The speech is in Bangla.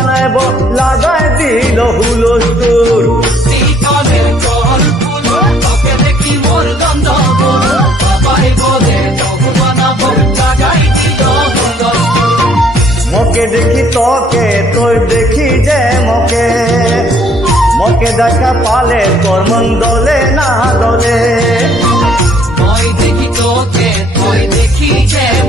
বানাইব লাগাই দিল হুলস্থুল। কানের জল ফুল তোকে দেখি মোর গন্ধবুল, বাবাই বলে চোখ বানাবো লাগাই দিল হুলস্থুল। মকে দেখি তোকে তোর দেখি যে মকে, মকে দেখা পালে তোর মন দলে না দলে।